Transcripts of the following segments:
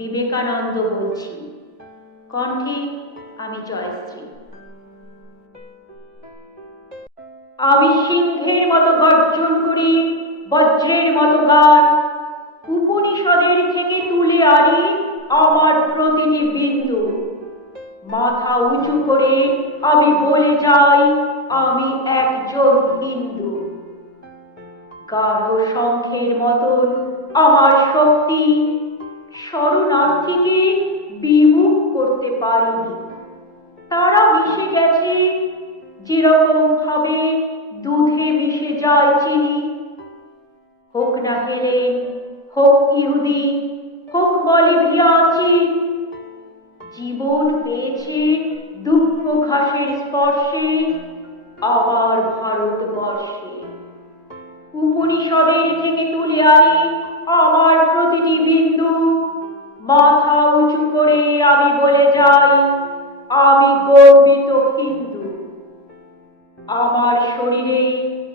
বিবেকানন্দ বলছি। কণ্ঠে আমি জয়শ্রী। আমি সিংহের মতো গর্জন করি, বজ্রের মতো গান, উপনিষদের থেকে তুলে আনি আমার প্রতিটি বিন্দু। মাথা উঁচু করে আমি বলে যাই, আমি একজন হিন্দু। গাঢ় শঙ্খের মতন আমার শক্তি শরণার্থীকে বিমুখ করতে পারেনি। তারা মিশে গেছে যেরকম ভাবে দুধে মিশে যায় চিনি। হোক না হেলেন, হোক ইহুদি, হোক বলিভিয়ানচি, জীবন পেয়েছে দুব্য ঘাসের স্পর্শে আমার ভারতবর্ষে। উপনিষদের থেকে তুলে আনি আমার প্রতিটি বিন্দু। মাথা উঁচু করে আমি বলে যাই, আমি গর্বিত হিন্দু। আমার শরীরে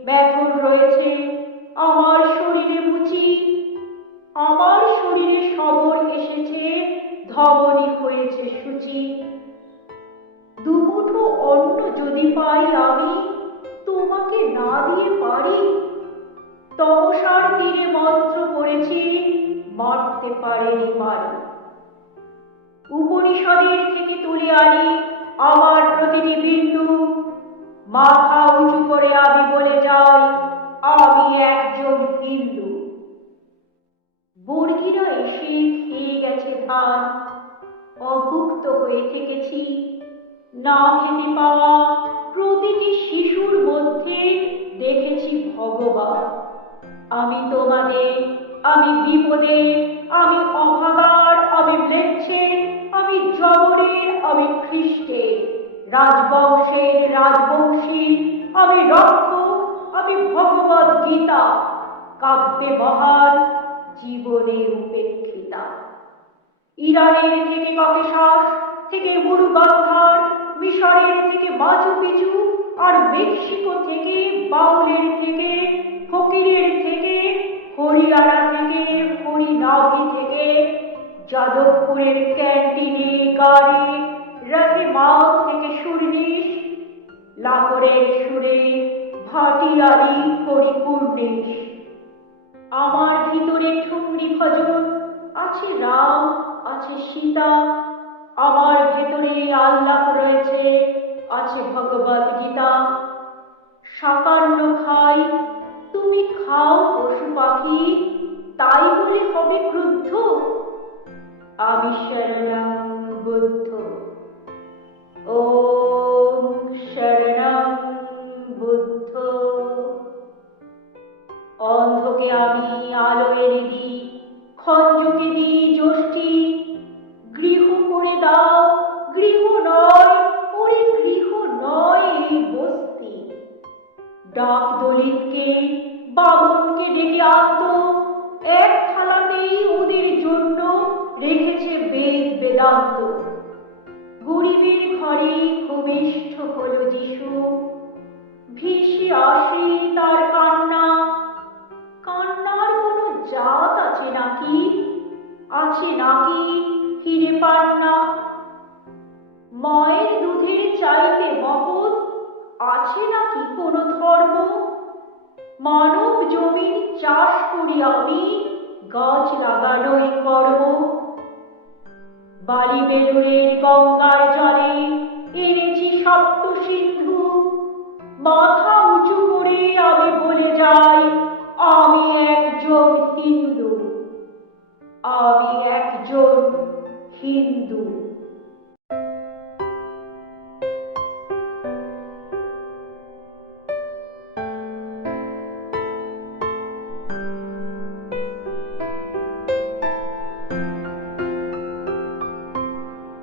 ব্যথন রয়েছে, আমার শরীরে মুচি, আমার শরীরে সবর এসেছে, ধমনী হয়েছে সূচি। দুমুঠো অন্ন যদি পাই আমি, তোমাকে না দিয়ে পারি? তমসার তীরে মন্ত্র পড়েছি, মারতে পারেনি মারি। উপনিষদের থেকে তুলে আনি আমার প্রতিটি বিন্দু। মাথা উঁচু করে আমি বলে যাই, আমি একজন হিন্দু। বর্গিরা এসে খেয়ে গেছে ধান, অভুক্ত হয়ে থেকেছি। না খেতে পাওয়া প্রতিটি শিশুর মধ্যে দেখেছি ভগবান। আমি তোমাদের, আমি বিপদে, আমি অভাগার, আমি ম্লেচ্ছের, আমি জবরের, আমি খ্রিস্টের, রাজবংশের রাজবংশী, আমি রক্ষক, আমি ভগবদ গীতা, কাব্যে মহান, জীবনে উপেক্ষিতা। ইরানের থেকে ককেশাস, থেকে মুরুগান্ধার, মিশরের থেকে মাচু পিচু, আর মেক্সিকো থেকে, বাউলের থেকে, ফকিরের থেকে, হরিয়ানা থেকে, হরিনাভি থেকে, যাদবপুরের ক্যান্টিনে গাড়ি, রহেমান থেকে সুরনিশ, লাহোরের সুরে ভাটিয়ালি পরিপূর্ণেশ। আমার ভিতরে ঠুমরি ভজন, আছে রাম, আছে সীতা। আমার ভেতরে আল্লাহ রয়েছে, আছে ভগবদ গীতা। সাকান্ন খাই, তুমি খাও পশু পাখি, তাই বলে হবে ক্রুদ্ধ? আমি শরণং বুদ্ধ। ওম শরণং বুদ্ধ। অন্ধকে আমি আলো এনে দিই, খঞ্জকে দিই যষ্টি। গৃহ করে দাও, গৃহ নয়, ওরে গৃহ নয় এই বস্তি। ডাক দলিতকে, বামনকে ডেকে আনতো, এক থালাতেই ওদের জন্য রেখেছে বেদ বেদান্ত। গরিবের ঘরে ভূমিষ্ঠ হলো যিশু, ভেসে আসে তার কান্না। কান্নার কোনো জাত আছে নাকি? আছে নাকি ফিরে পান না? মায়ের দুধের চাইতে মহৎ আছে নাকি কোনো ধর্ম? মানব জমির চাষ করি আমি, গাছ লাগানোই কর্ম। বালি বেলুড়ের গঙ্গার জলে এনেছি সপ্ত সিন্ধু। মাথা উঁচু করে আমি